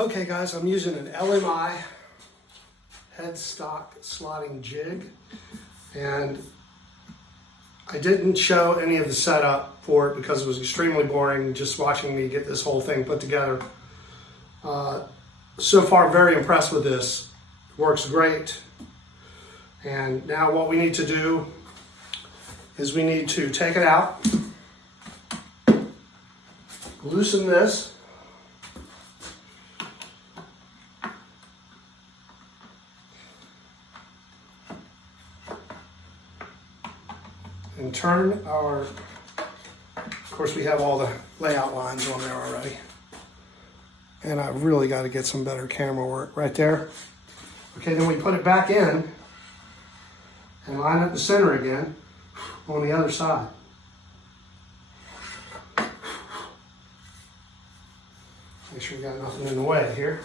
Okay guys, I'm using an LMI Headstock slotting jig, and I didn't show any of the setup for it because it was extremely boring just watching me get this whole thing put together. So far, very impressed with this. It works great. And now what we need to do is we need to take it out, loosen this, and turn our, of course we have all the layout lines on there already. And I've really got to get some better camera work right there. Okay, then we put it back in and line up the center again on the other side. Make sure we got nothing in the way here.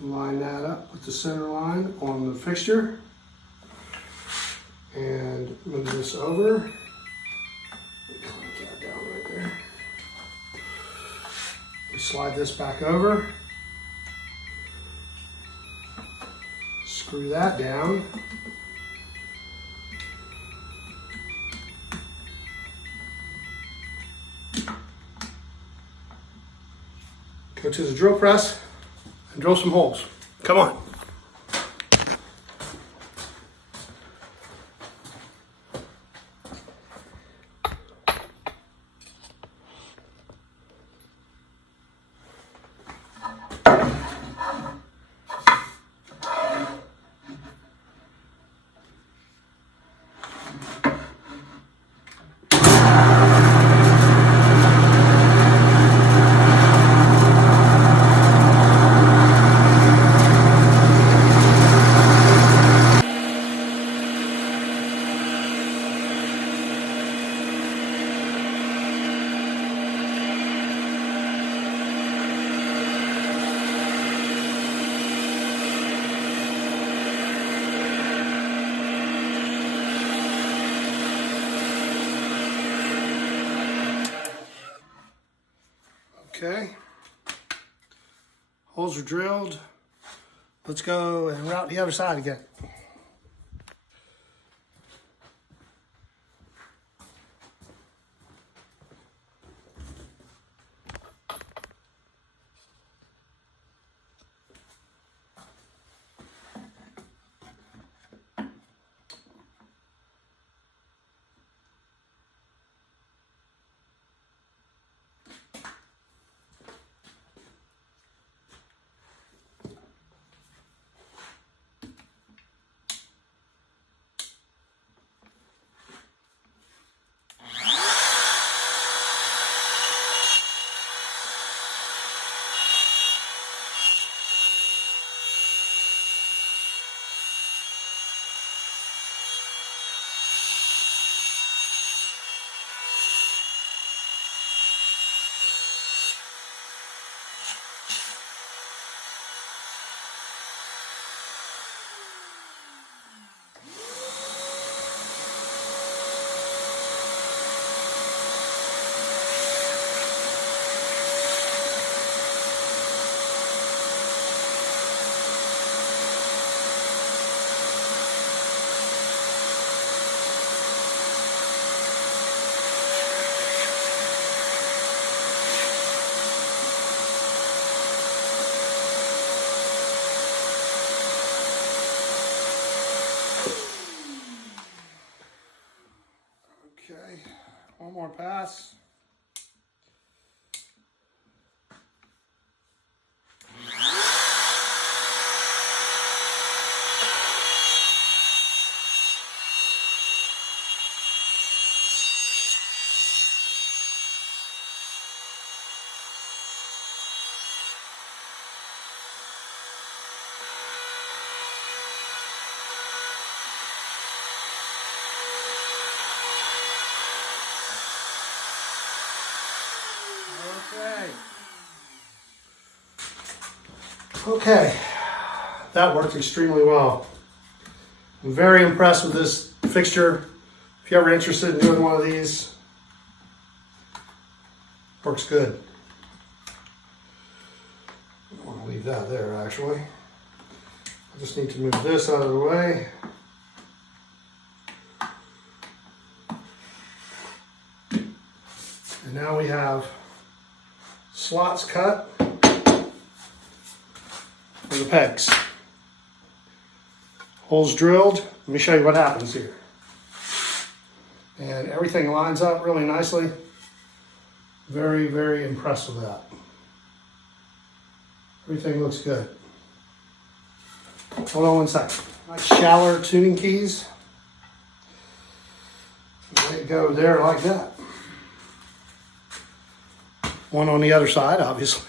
Line that up with the center line on the fixture and move this over. Clamp that down right there. We slide this back over. Screw that down. Go to the drill press and drill some holes. Come on. Okay, holes are drilled. Let's go and route the other side again. Okay, one more pass. Okay, that worked extremely well. I'm very impressed with this fixture. If you're ever interested in doing one of these, works good. I want to leave that there actually. I just need to move this out of the way. And now we have slots cut for the pegs. Holes drilled. Let me show you what happens here. And everything lines up really nicely. Very, very impressed with that. Everything looks good. Hold on one second. Nice shallower tuning keys. They go there like that. One on the other side, obviously.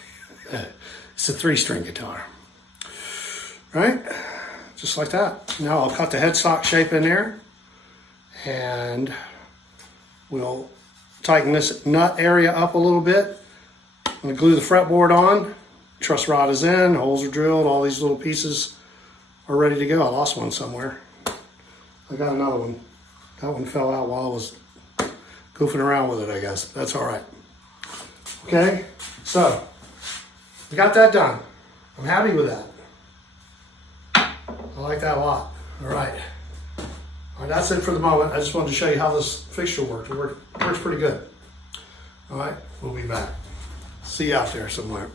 It's a 3-string guitar. Right? Just like that. Now I'll cut the headstock shape in there. And we'll tighten this nut area up a little bit. I'm going to glue the fretboard on. Truss rod is in, holes are drilled, all these little pieces are ready to go. I lost one somewhere. I got another one. That one fell out while I was goofing around with it, I guess. That's all right. Okay, so we got that done. I'm happy with that. I like that a lot. All right. All right, that's it for the moment. I just wanted to show you how this fixture works. It works pretty good. All right, we'll be back. See you out there somewhere.